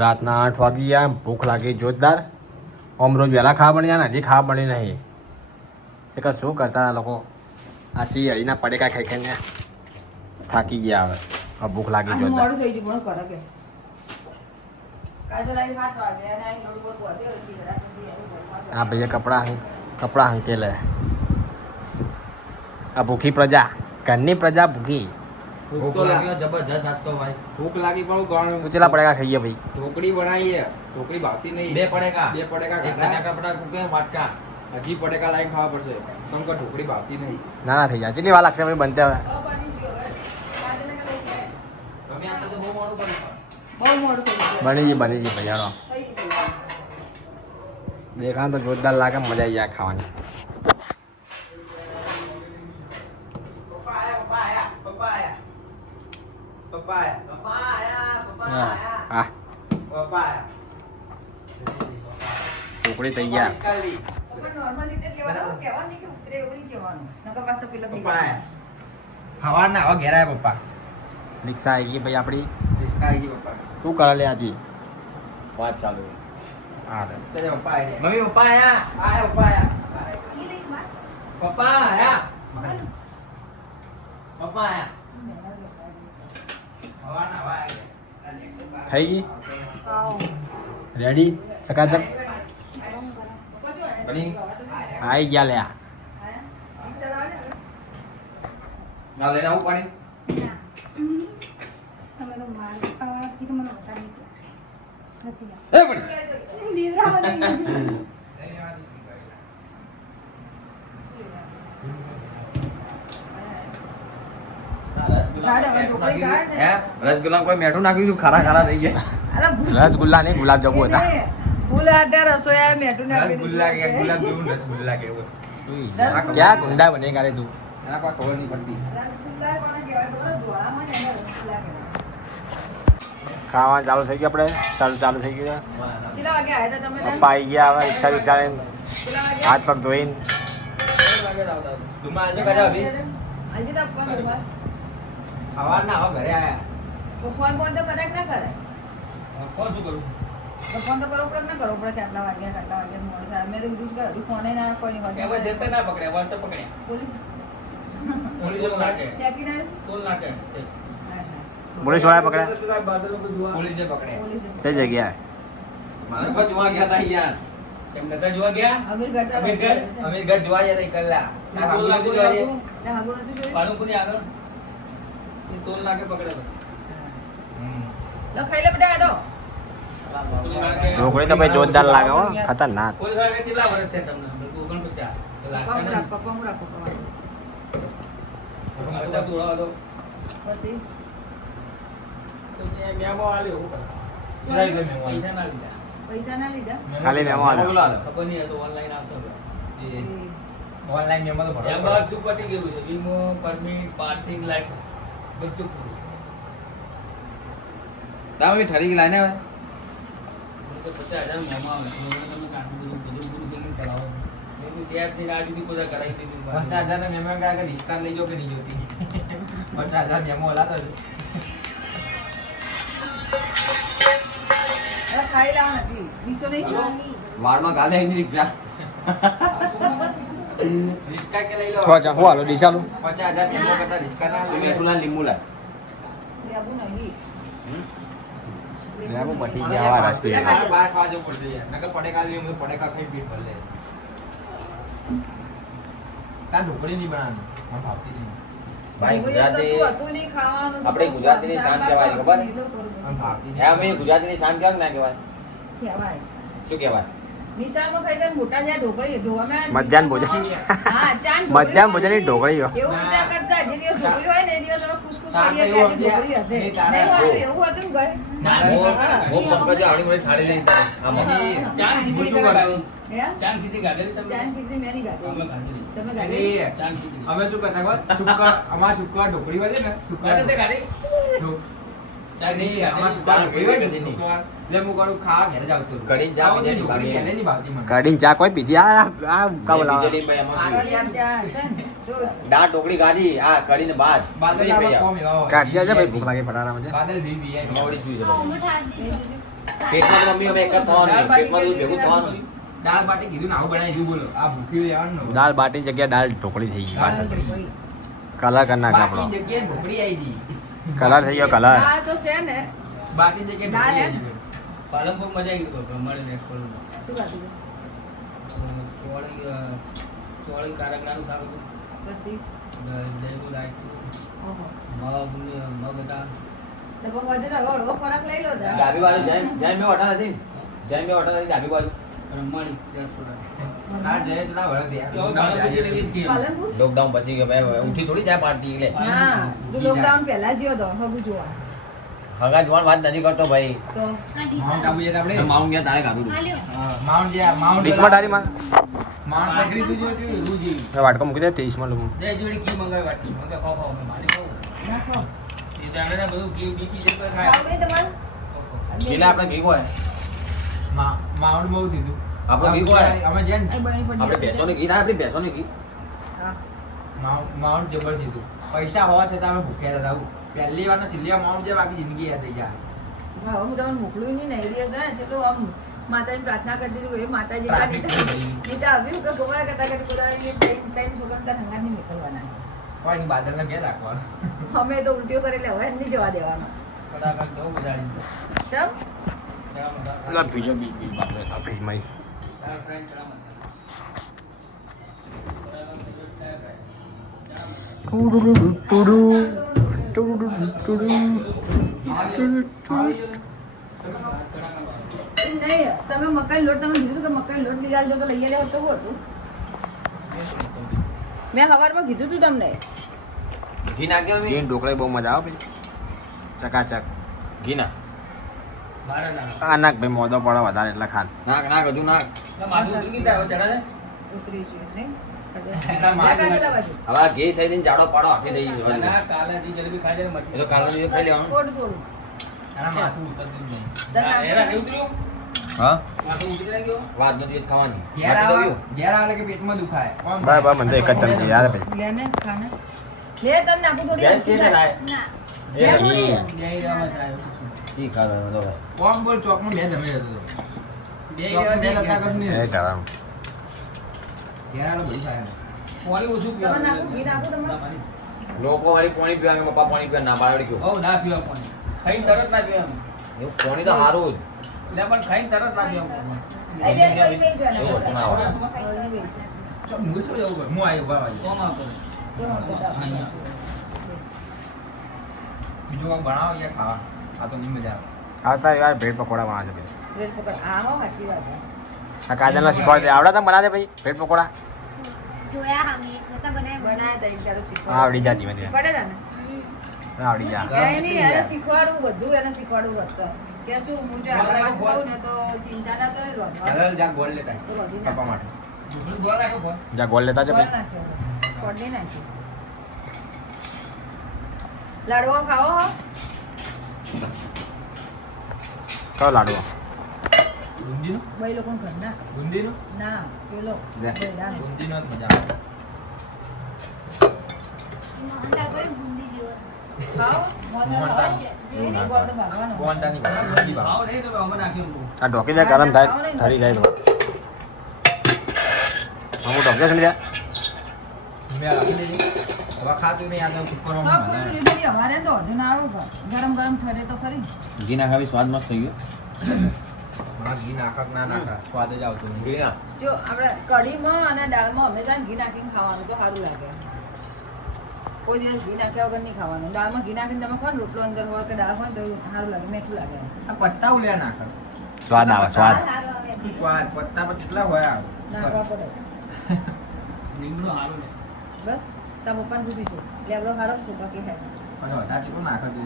રાતના આઠ વાગી ગયા ભૂખ લાગી જોરદાર. ઓમ રોજ વહેલા ખાવા બની જાય ને હજી ખાવા બની નહીં. એ કે શું કરતા આ લોકો? આ સી હરીના પડેકા ખાઈ ખાઈને થાકી ગયા હવે. હવે ભૂખ લાગી આનું જોરદાર. મોડું થઈ ગયું પણ કરે કે? કાજલ આવી સાત વાગે અને અહીં લોટ બોટ વધ્યો એટલે જરા પછી આવી પાંચ વાગે. આ ભાઈએ કપડાં કપડાં હંકેલે આ ભૂખી પ્રજા ઘરની પ્રજા ભૂખી. ભૂખ તો લાગ્યો જબરજસ્ત આજ તો ભાઈ. ભૂખ લાગી પણ ગણ ઉચલા ચેલા પડેકા ખાઈએ ભાઈ. ઢોકળી બનાવીએ. ઢોકળી ભાવતી નહીં. બે પડેકા બે પડેકા એક ખાધા. ચણા કપડા કુકે વાટકા. હજી પડેકા લાઈ ખાવા પડશે. તમ કે ઢોકળી ભાવતી નહીં. ના ના થઈ જાય. કેટલી વાર લાગશે ભાઈ બનતે હવે? બની ગયું હવે. કાજલને કે લઈ જાય. તમે આ તો બહુ મોડું બહુ મોડું બની ગઈ બની ગઈ ભાઈ દેખાણ તો જોરદાર લાગે મજા આવી જાય ખાવાની. કહેવાનું. નકર પાછો Ah. થઈ પપ્પા જાય. આયા ખાવાના હવે ઘેર પપ્પા રિક્ષા આવી ગઈ ભાઈ આપણી રિક્ષા આવી ગઈ પપ્પા શું કરે લે હજી વાત ચાલુ હા રે. પપ્પા મમ્મી પપ્પા આયા આયા પપ્પા આયા. પપ્પા આયા પપ્પા આયા થઈ ગઈ? રેડી ચકાચક આવી ગયા લે? ના લઈને આવું પાણી એ પડી ગાડ હવે ઢોકળી ગાડ ને. હે રસગુલ્લા કોઈ મેઠું નાખ્યું છું? ખારા ખારા થઈ ગયા. રસગુલ્લા નહીં ગુલાબ જાંબુ હતા. ક્યાં ગુંડા બને કાઢે તું? ખબર નહીં પડતી. ખાવાનું ચાલુ થઈ ગયું આપણે? ચાલુ ચાલુ થઈ ગયું. કેટલા વાગે આવ્યા હતા તમે ત્યાં? પપ્પા આવી ગયા હવે ઈચ્છા લઈને હાથ પગ ધોઈને. ધુમા ના હતા? હવે ઘરે આયા. તો ફોન ફોન તો કદાચ ના કરે. ફોન શું કરું? ફોન તો કરો પડે ના કરો પડે કે આટલા વાગ્યા આટલા વાગ્યા મોડું થાય મેં તો કીધું કે હજુ ફોને ના કોઈ. ના વળ તો પકડે. પોલીસ પોલીસ નાખે. પોલીસવાળા પકડ્યા પોલીસે કઈ જગ્યાએ? મારે જોવા ગયા તા યાર. એમ નતા જોવા ગયા? અમીરગઢ અમીરગઢ? અમીરગઢ જોવા ગયા તા કલ્લા ના. ના, આગળ? પકડે તો. લો, ખાઈ લે બેટા, આડો. ઢોકળી તો ભાઈ જોરદાર લાગે હો ખતરનાક. તો? તો ખાલી મેમો આલ્યો. ખબર નહીં તો ઓનલાઈન આવશો તો. ઓનલાઈન મેમો તો ભરો બધું પતી ગયું છે. વીમો પરમિટ પાર્કિંગ લાયસન્સ તામે ઠરી હજાર મેમો ગયા કે લઈ જાઓ કે નહીં જોતી? હજાર મેમો હલાતો છે. હવે વાળમાં ગાલે રિક્ષા રિસ્કા કે લઈ લો જા, હું હાલો. ડીસાલો પચાસ હજાર મેમો કરતા રિસ્કા ના લો મેઠુલા લીંબુલા લેવું નહીં લેવું પતી ગયા આવા રસપીરી બહાર ખાવા જવું પડશે યાર નકર પડેકા લઈએ તો પડેકા ખાઈ પેટ ભર લે કાં ઢોકળી નહીં બનાવવાની મને ભાવતી નહીં ભાઈ ગુજરાતી નહીં આપણે ગુજરાતીની શાન કહેવાય, ખબર? ભાવતી જ હે અમે ગુજરાતીની શાન કહેવાય ના કહેવાય? કહેવાય. શું કહેવાય? ભોજન મધ્યાહન ભોજન. હા ચાંદ મધ્યાહન ઢોકળીઓ હોય. ને. એ દિવસ અમે શું કરતા અમારા શુક્ર ઢોકળી વધે ને શુક્ર કઢીને ચા આવો તો પીધેલી ઢોકળી ભાભીએ. પહેલેની ભાવતી મને. કઢીને ચા કોઈ પીધી આ આ કાવ લાવા બીજેલી ભાઈ એમાં શું? આગળ યાર ચા હશે ને જો દાળ ઢોકળી ખાધી આ કઢીને બાદ બાદલના આમાં કોમ એવા હોય. કાઢ્યા છે ભાઈ ભૂખ લાગે ફટાડામાં છે બાદલ વી વી આઈ. મોવડી શું છે એ દીધું. પેટમાં તો મમ્મી અમે એક જ થવાનું પેટમાં તો ભેગું થવાનું દાળ બાટી કીધું ને આવું બનાવી દીધું બોલો આ ભૂખ્યું રહેવાનું ને. દાળ બાટી જગ્યાએ દાળ ઢોકળી થઈ ગઈ દાળ પાછળ ઢોકળી. કલર કરી નાખે આપણો બાટીની જગ્યાએ ઢોકળી આવી ગઈ. કલર થઈ ગયો કલર. આ તો છે ને. બાટીની જગ્યાએ એમ? આવી પાલનપુર મજા આવી ગઈ ને રેસ્ટોરન્ટમાં. શું ખાધું ચોળી ચોળી કારકડાનું ખાવું પછી? દહીંનું રાયતું, ઓહો. મગ ને મગ હતા. તો પણ વધુ તો હવે હળવો લઈ લો. ડાબી બાજુ જૈન જૈન મેં હોટલ હતી. જૈન મેં હોટલ હતી ડાબી બાજુ. લોકડાઉન પછી કે ભાઈ ઉઠી થોડી જાય પાર્ટી એટલે. હા. તું લોકડાઉન પહેલા જ્યો તો હગુ જોવા. હગા જોવાનું વાત નથી કરતો ભાઈ. તો? માઉન્ટ આબુ જતા આપણે? માઉન્ટ ગયા તારે ખાધું માઉન્ટ જ્યાં માઉન્ટ ડીશમાં ડારી માં? માઉન્ટ પાઘડી તું જોયું કેવું એવું જેવું. વાટકો મૂકી દે ડીશમાં લઉં. બે જોડી ઘી મંગાવી વાટકી. મંગાવી ખાઓ, ખાઓ, મારી ખાવું. નાખો એ જાણે બધું ઘી બીજી જે કોઈ ખાય. નહીં આપણે હોય? મા- માઉન્ટ બહુ થયું આપણે ઘી કોઈ અમે જેન આપણે ભેંસોનું ઘી ના આપણી ભેંસોનું ઘી માઉન્ટ માઉન્ટ જબર થયું પૈસા હોવા છતાં અમે ભૂખ્યા હતા આવું. પહેલી વાર ને છેલ્લી વાર માઉન્ટ જે બાકી જિંદગી યાદ થઈ જાય. હું તમને મોકલું નહીં નહીં રહ્યા છે તો આમ માતાની પ્રાર્થના કરી દીધું એ માતાજી ગઈ. આવ્યું કે ગોવા કરતા કરતા બધા ત્રણ ત્રણ છોકરાને ત્યાં હંગાત નહીં મોકલવાના. પણ બાદલને ઘેર રાખવાનું. અમે તો ઉલટીઓ કરેલી હવે નહીં જવા દેવાના. કદાચ બહુ બજાડી ચમ. મત. એ નહીં તમે મકાઈ લોટ તમે કીધું કે મકાઈ લોટ લઈ આવજો તો લઈ આવ્યા તો હતું? મેં સવારમાં કીધું તું તમને. ઘી નાખ્યો ઘી અમે બહુ મજા આવે ભાઈ ચકાચક. ઘી ના. આ નાખ ભાઈ મોદો પડે વધારે એટલે ખાન. નાખ નાખ હજુ નાખ. ના, માથું ઉતરી ગયું. તારું, ચડા દે. ઉતરી છે નહીં? એના માં- કાકા જતા બાજુ. હવે ઘી થઈ જઈને જાડો પાડો હાથે થઈ ગયો જલેબી ખાઈ જાય તો ખાઈ લેવાનું. પેટમાં દુખાય. તો. કોમ બોલ ચોકમાં બે જમે હતો બે બે હીરા એ પાણી ઓછું તમે નાખો, ઘી નાખો તમે. લોકો વાળી પાણી પીવા કે પપ્પા પાણી પીવા ના પાડે કયો હઉ, ના પીવા પાણી. ખાઈને તરત ના પીવાનું. એવું પાણી તો સારું જ. એટલે પણ ખાઈ તરત ના. અહીંયા. બીજું બનાવો યાર ખાવા. આ તો નહીં મજા આવે આવતા યાર બ્રેડ પકોડા બનાવે છે ભાઈ. બ્રેડ પકોડા. આમાં સાચી વાત છે. આ કાજલના શીખવાડે આવડે તમે બનાવે ભાઈ બ્રેડ પકોડા. જોયા અમે નતા બનાય બનાય તા એક દાડો શીખવાડું. આવડી જાતી મને પડે ને? આવડી જા. કઈ નહીં, એને શીખવાડું બધું એને શીખવાડું વધતું. કે તું હું જો આગળ ને તો ચિંતા ના તો રોડ ચાલ જા ગોળ લેતા કપા માટે. જા ગોળ લેતા છે ભાઈ. ગોળ નાખ્યો. લાડવો ખાવો હો? કયો લાડવો બુંદીનું ભાઈ લોકોને ઘરના. બુંદીનું ના, પેલો. બુંદીનો જ મજા આવે બુંદી જેવો ખાઓ? મોહનથાળ મોહનથાળ. ખાઓ? એ નહીં, ગોળ તો ભાગવાનો. કોણતાની ભાવે, બુંદી ભાવે. ભાવ નહીં તો અમે નાખ્યું બહુ. આ ઢોકી દે ગરમ થાય ઠરી જાય તો હું ઢોકે છે ગરમ ગરમ ઠરે તો ખરી ઘી નાખાવી સ્વાદ મસ્ત થઈ ગયો. હા ઘી નાખક ના નાખા સ્વાદ જ આવતો નહીં. ઘી ના. જો આપણે કઢીમાં અને દાળમાં હંમેશા ઘી નાખીને ખાવાનું તો સારું લાગે. કોઈ દિવસ ઘી નાખ્યા વગર નહીં ખાવાનું. દાળમાં ઘી નાખીને તમે ખાઓ ને રોટલો અંદર હોય કે દાળ હોય ને તો સારું લાગે મીઠું લાગે. આ પત્તા ઉલ્યા નાખક સ્વાદ આવે સ્વાદ. સારો આવે. શું સ્વાદ? પત્તા પર કેટલા હોય આ નાખવા પડે. લીમડો સારું ને બસ તારા પપ્પાને પૂછી જો લેવડો સારો છોકરા કે હે. નાખે તો